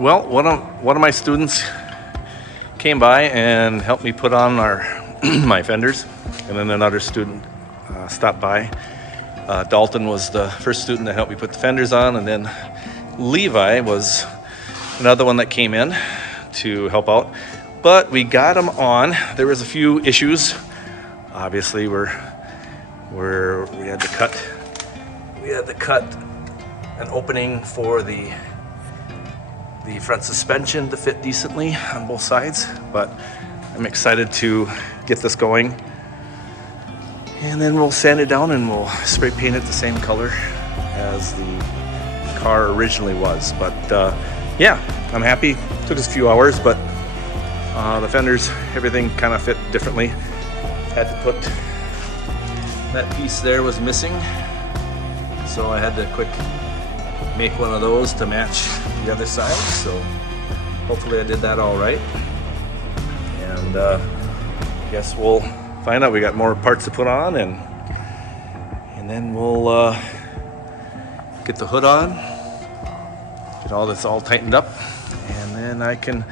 Well, one of my students came by and helped me put on our my fenders, and then another student stopped by. Dalton was the first student that helped me put the fenders on, and then Levi was another one that came in to help out. But we got them on. There was a few issues. Obviously, we had to cut an opening for the front suspension to fit decently on both sides. But I'm excited to get this going. And then we'll sand it down and we'll spray paint it the same color as the car originally was. But yeah, I'm happy. Took us a few hours, but the fenders, everything kind of fit differently. Had to put, that piece there was missing, so I had to quick make one of those to match the other side. So hopefully I did that all right. And I guess we'll find out. We got more parts to put on, and then we'll get the hood on, get all this all tightened up, and then I can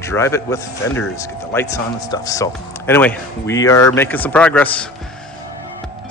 drive it with fenders, get the lights on and stuff. So anyway, we are making some progress.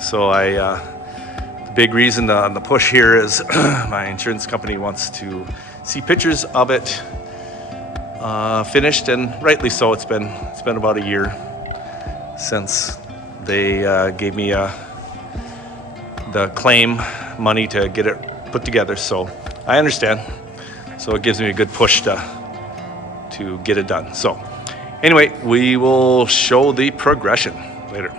So the big reason on the push here is my insurance company wants to see pictures of it finished, and rightly so. It's been about a year since they gave me the claim money to get it put together. So I understand. So it gives me a good push to get it done. So anyway, we will show the progression later.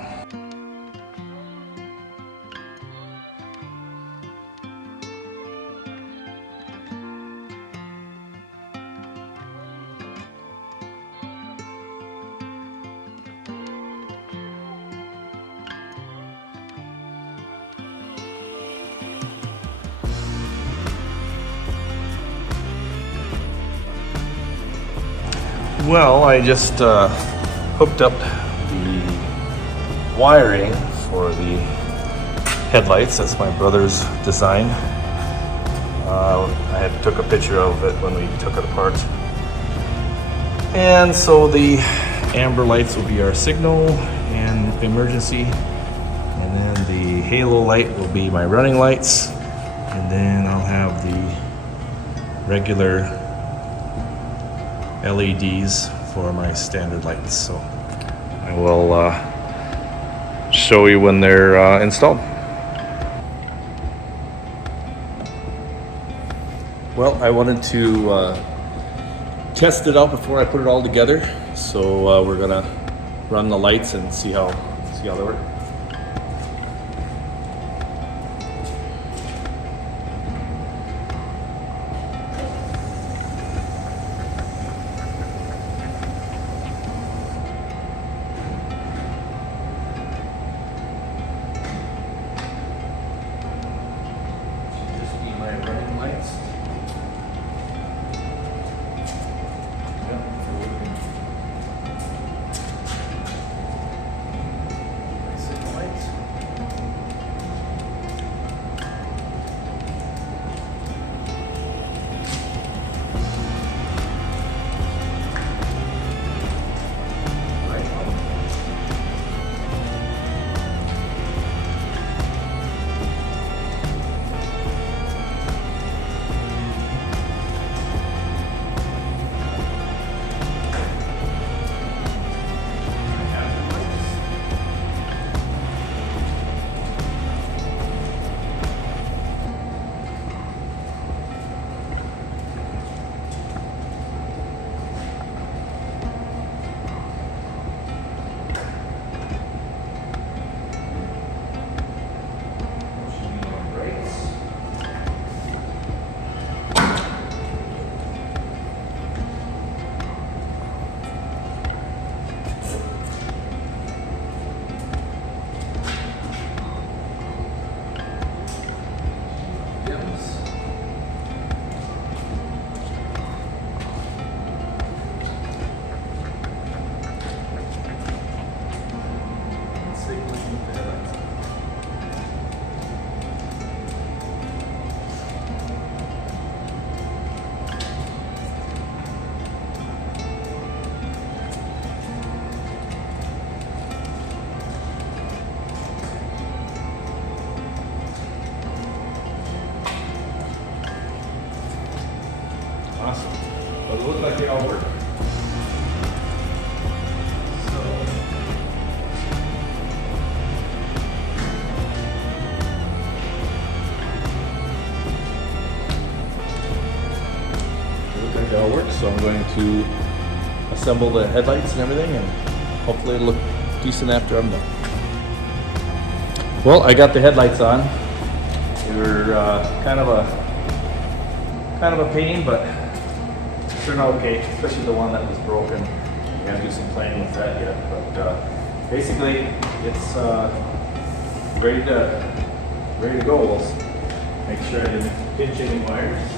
Well, I just hooked up the wiring for the headlights. That's my brother's design. I took a picture of it when we took it apart. And so the amber lights will be our signal and emergency. And then the halo light will be my running lights. And then I'll have the regular LEDs for my standard lights. So I will show you when they're installed. Well, I wanted to test it out before I put it all together. So we're gonna run the lights and see how they work. all work. Looks like it all works, so I'm going to assemble the headlights and everything, and hopefully it'll look decent after I'm done. Well, I got the headlights on. They were kind of a pain, but it turned out okay, especially the one that was broken. We gotta do some playing with that yet, but basically it's ready to go. We'll make sure I didn't pinch any wires.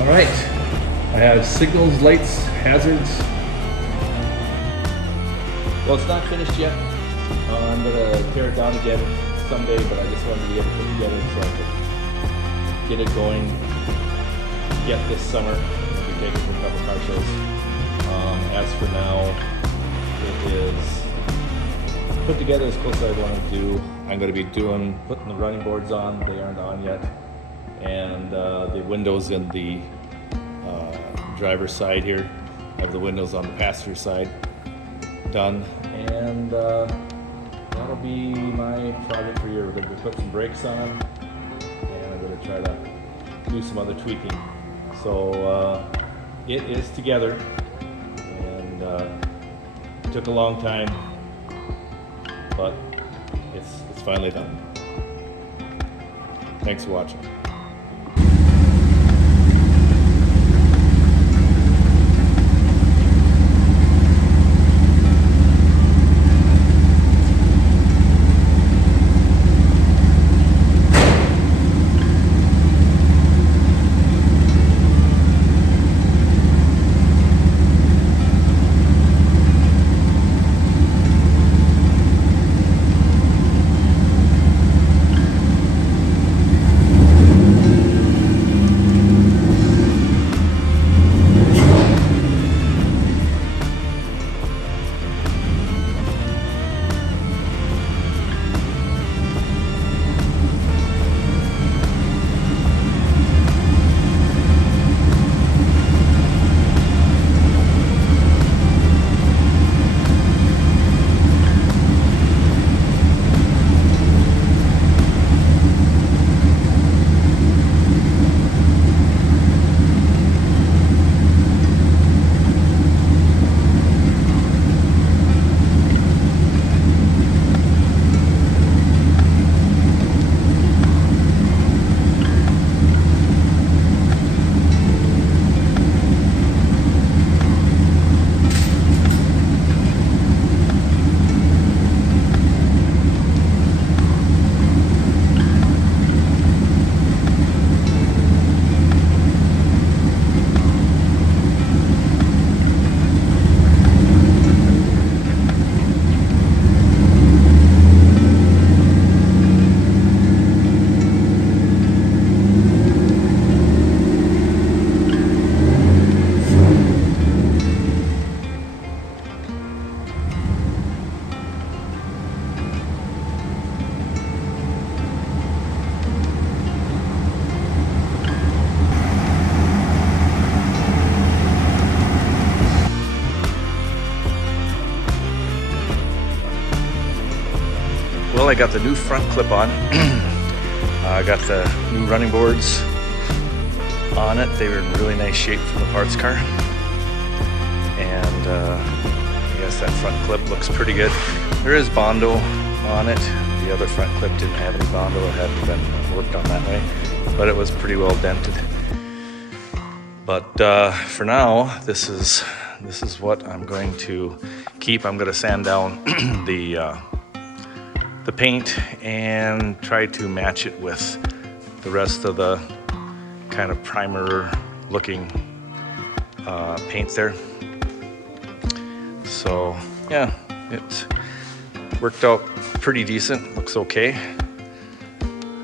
All right, I have signals, lights, hazards. Well, it's not finished yet. I'm gonna tear it down again someday, but I just wanted to get it put together so I could get it going, get this summer. We'll be taking for a couple car shows. As for now, it is put together as close as I want to do. I'm gonna be putting the running boards on. They aren't on yet. And the windows in the driver's side here. I have the windows on the passenger side done, and that'll be my project for year. We're going to put some brakes on, and I'm going to try to do some other tweaking. So it is together, and it took a long time, but it's finally done. Thanks for watching. Well, I got the new front clip on. I got the new running boards on it. They were in really nice shape from the parts car. And I guess that front clip looks pretty good. There is Bondo on it. The the other front clip didn't have any Bondo. It hadn't been worked on that way, but it was pretty well dented. But for now, this is what I'm going to keep. I'm going to sand down the paint and try to match it with the rest of the kind of primer looking paint there. So yeah, it worked out pretty decent, looks okay.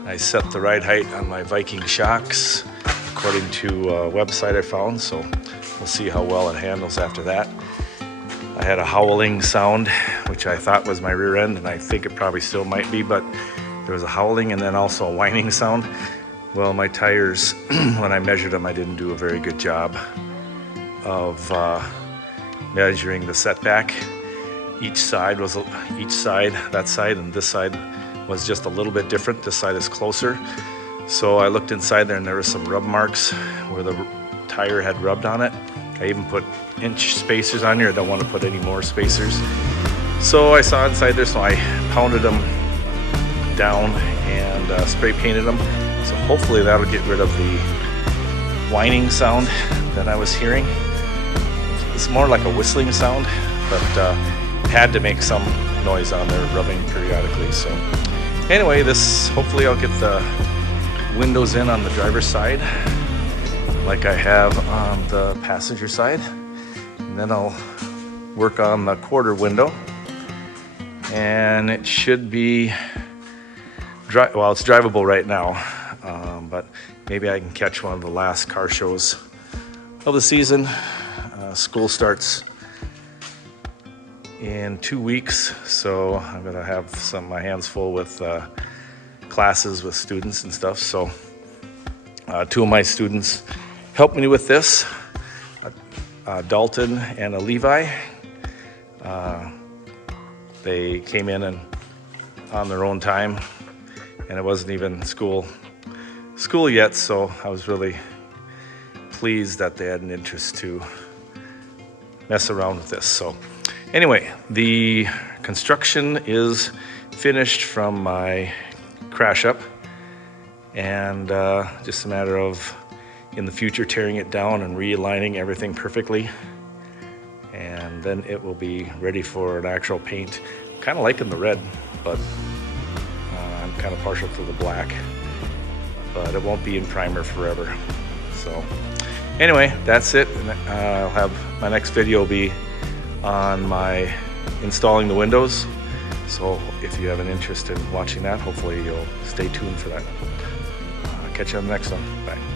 I set the ride height on my Viking shocks according to a website I found, so we'll see how well it handles after that. I had a howling sound, which I thought was my rear end, and I think it probably still might be, but there was a howling and then also a whining sound. Well, my tires, when I measured them, I didn't do a very good job of measuring the setback. Each side, that side and this side was just a little bit different. This side is closer. So I looked inside there and there were some rub marks where the tire had rubbed on it. I even put inch spacers on here. I don't want to put any more spacers. So I saw inside there, so I pounded them down and spray painted them. So hopefully that'll get rid of the whining sound that I was hearing. It's more like a whistling sound, but had to make some noise on there, rubbing periodically. So anyway, hopefully I'll get the windows in on the driver's side like I have on the passenger side, and then I'll work on the quarter window, and it should be well, it's drivable right now, but maybe I can catch one of the last car shows of the season. School starts in 2 weeks, so I'm gonna have my hands full with classes with students and stuff. So two of my students helped me with this, Dalton and a Levi. They came in and on their own time, and it wasn't even school yet, so I was really pleased that they had an interest to mess around with this. So anyway, the construction is finished from my crash up, and just a matter of in the future tearing it down and realigning everything perfectly, and then it will be ready for an actual paint. Kind of liking the red, but I'm kind of partial to the black, but it won't be in primer forever. So anyway, that's it. I'll have my next video be on my installing the windows. So if you have an interest in watching that, hopefully you'll stay tuned for that. Catch you on the next one. Bye.